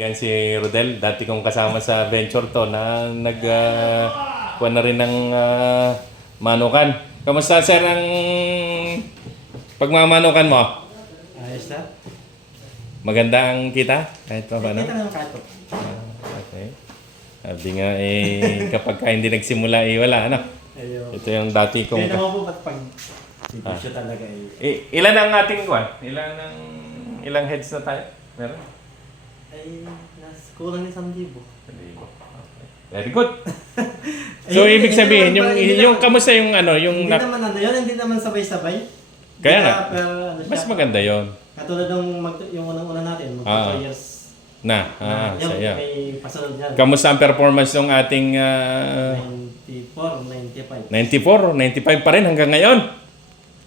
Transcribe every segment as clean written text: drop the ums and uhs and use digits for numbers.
Yan si Rodel, dati kong kasama sa venture to na kuha na rin ng manukan. Kamusta sir ang pagmamanukan mo? Ayos na. Maganda ang kita? Kahit pa ba, no? Kita naman kato. Okay. Sabi nga kapag ka hindi nagsimula wala, ano? Ayun. Ito yung dati kong... Kaya naman po pag siya talaga Ilan ang ating kuha? Ilang heads na tayo? Meron? ay kulang ni 1,000. Very good. So ibig sabihin yung kamusta yung hindi naman hindi naman sabay-sabay. Kaya nga. Mas siya. maganda yon. Katulad ng yung unang-una natin, 2 years. Yung saya. may pasunod yan. Kamusta ang performance ng ating 94, 95. 94 o 95 pa rin hanggang ngayon?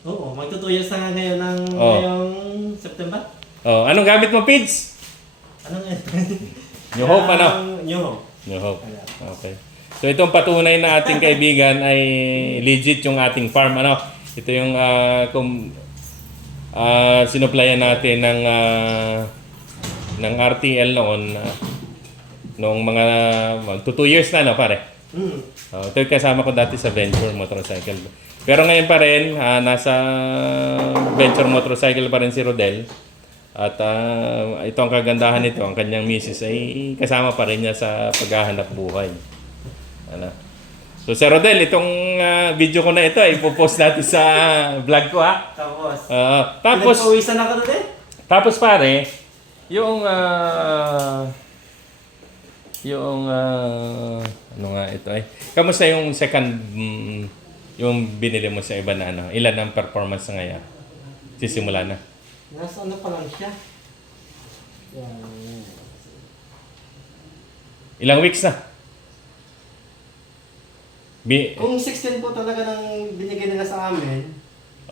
Oo, magto 2 years na nga ngayon ng ngayong September. Oh, anong gamit mo, Pids? Anong New Hope, ano? New Hope. New Hope. Okay. So itong patunay na ating kaibigan ay legit yung ating farm, ano? Ito yung sinuplayan natin ng RTL noong mga 2 years na, no, pare? Ito yung kasama ko dati sa Venture Motorcycle. Pero ngayon pa rin, nasa Venture Motorcycle pa rin si Rodel. At ito ang kagandahan nito, ang kanyang misis ay kasama pa rin niya sa paghahanap buhay. Ano? So Sir Rodel, itong video ko na ito ay ipopost natin sa vlog ko, ha? Tapos pinag-uwisan ako doon eh. Tapos pare, yung ano nga ito ay. Kamusta yung second yung binili mo sa iba na ano? Ilan ang performance ngayon? Sisimula na. Nasa ano pa lang siya. Yan. Ilang weeks na? Kung 16 po talaga nang binigay nila sa amin.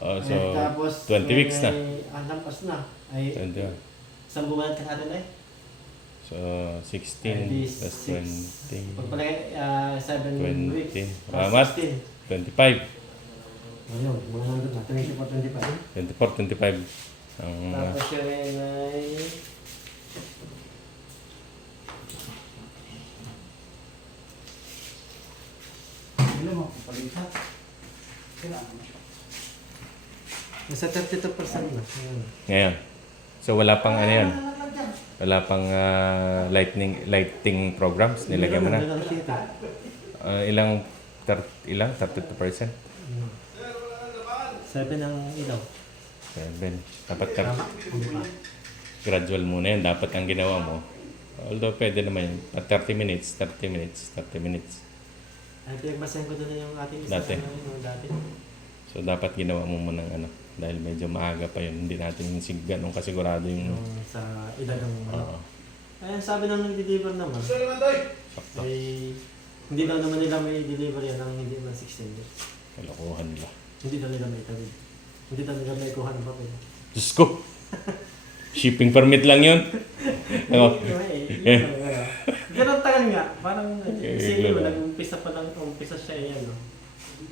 So tapos 20 weeks na. Lampas na. Ay 21. isang buwan ka natin eh. So 16 plus 20. Pagpalagay 7 weeks. 20. 25. Ayun, mga nandun na. 24, 25. 24, 25. Tapos siya rin ay... Ano mo? Palitan. Kailangan mo siya. Nasa 32% na. Ngayon. So wala pang ano yan? Wala pang lighting programs? Nilagyan mo na? Ilang 32%? 7 ang ilaw. 7. Dapat gradual muna yan. Dapat ang ginawa mo. Although pwede naman yun. 30 minutes. Ay, pinagbasahin ko doon yung ating isa Dati. dati. So dapat ginawa mo muna ng dahil medyo maaga pa yun. Hindi natin ganun kasigurado yung... Sa edad ng Oo. Ayun, sabi nang nag-deliver naman. Sakto. Ay, hindi daw naman nila may deliver yan ng hindi man 16 years. Kalokohan nila. Hindi daw nila may tawid. Hindi daw nila may kuha ng papel. Diyos ko! Shipping permit lang yun. Ganun tagal nga. Parang isipin mo, Global. nag-umpisa pa lang, umpisa siya yan.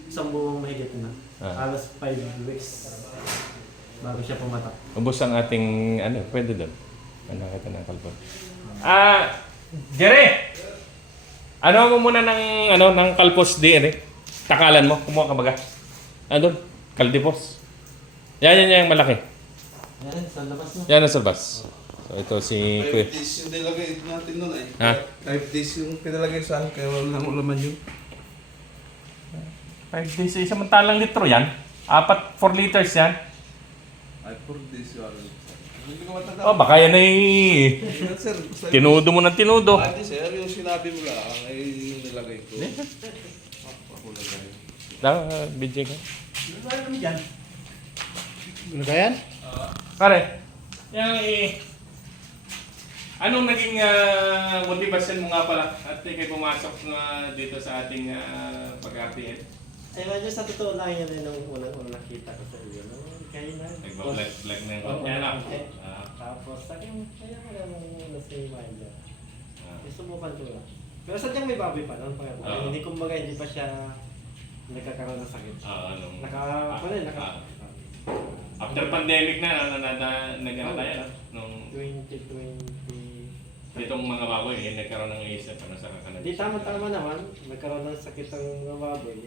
Isang buwang mahigit na. Alas 5 weeks bago siya pumatak. Ubus ang ating, pwede doon. Nakita ng kalpon. Jerry! Ano mo muna ng kalpos di, takalan mo, kumuha ka baga. Doon, kaldipos. Yan yung malaki. Yan, sa labas mo. Yan nasa labas. So ito si 5 days yung nilagay natin nun eh. Ha? 5 days yung pinalagay sa akin, kaya wala nang ulaman yun. 5 days, samantalang litro yan. 4 liters yan. Ay, 4 days yung ano. Hindi ko matanda. Baka yan ay Yan, sir. Basta tinudo mo ng tinudo. Hindi, sir. Yung sinabi mo lang ay yung nilagay ko. Ako nilagay. Video ka. Ano ba yan? Pare, anong naging motivasyon mo nga pala at ikay pumasok dito sa ating pag-RTL? Ay, medyo sa totoo lang yan nung unang nakita ko sa iyo. Kaya na. Nagbablog ng Tapos, sakin, kaya mo naman muna sa Maya. Subukan ko lang. Pero sadyang may baboy pa noon. Hindi kumbaga, hindi pa siya nagkakaroon ng sakit. After pandemic na nagano tayo nung 2020 Itong mga baboy, nagkaroon ng isip ano sa kakanad. Hindi tama-tama naman, nagkaroon ng sakit ang mga baboy.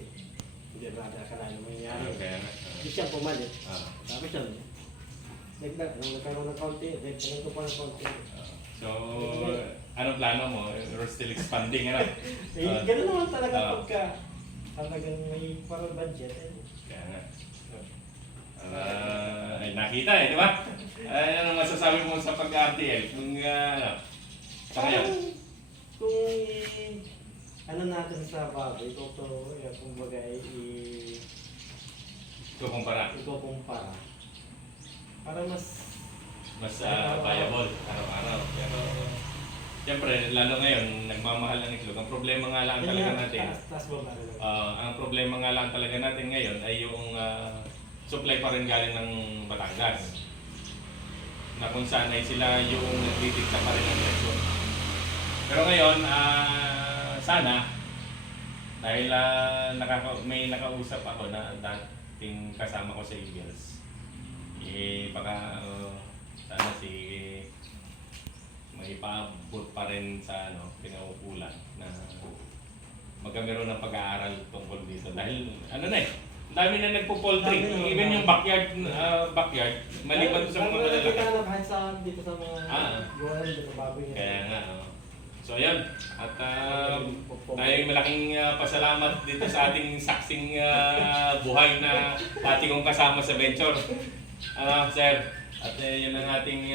Hindi na akala naman nangyari. Kaya nga. Hindi siya pumalit. Ah. Tapos siya, nagkaroon ng konti, nagkaroon ko pa ng konti. So, anong plano mo? You're still expanding, ano? Ganun naman talaga pagka talagang may parang budget. Kaya nga. Ay, nakita eh, di ba? Ano masasabi mo sa pag-RTL? Kung, sa ngayon? Kung ano natin sa baboy, kumbaga Kukumpara. ikukumpara. Para mas Mas viable araw-araw. Pero, siyempre, lalo ngayon, nagmamahal ng itlog. Ang problema nga lang talaga natin, taas ba ba? ang problema nga lang talaga natin ngayon ay yung supply pa rin galing ng Batangas. Na kung saan ay sila yung nagdidikta pa rin ng presyo. Pero ngayon, sana, dahil may nakausap ako na dating kasama ko sa Eagles, baka sana may paabot pa rin sa pinaupulan na magkameron ng pag-aaral tungkol dito. Dahil ang dami na nagpo-poultry. Even yung backyard, maliban sa mga malalaki. Kita na kahit sa dito sa mga gawalan dito baboy. Kaya nga, so ayan, at tayo malaking pasalamat dito sa ating saksing buhay na pati kong kasama sa venture. Sir, at yun ang ating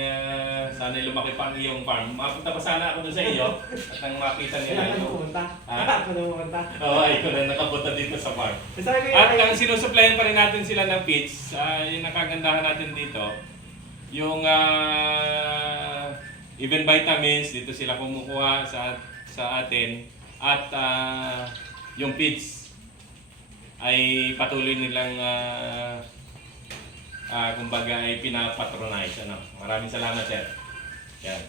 sana lumaki pa ang iyong farm. Mapunta pa sana ako doon sa iyo at nang makita nila ito. pumunta. Ha? Ako na pumunta. Oo, ikaw na nakapunta dito sa farm. Sabi ko, At ang sinusuplayan pa rin natin sila ng feeds, yung nakagandahan natin dito, yung even vitamins, dito sila kumukuha sa atin. At yung feeds ay patuloy nilang kumbaga ay pinapatronize. Maraming salamat, sir. Yan.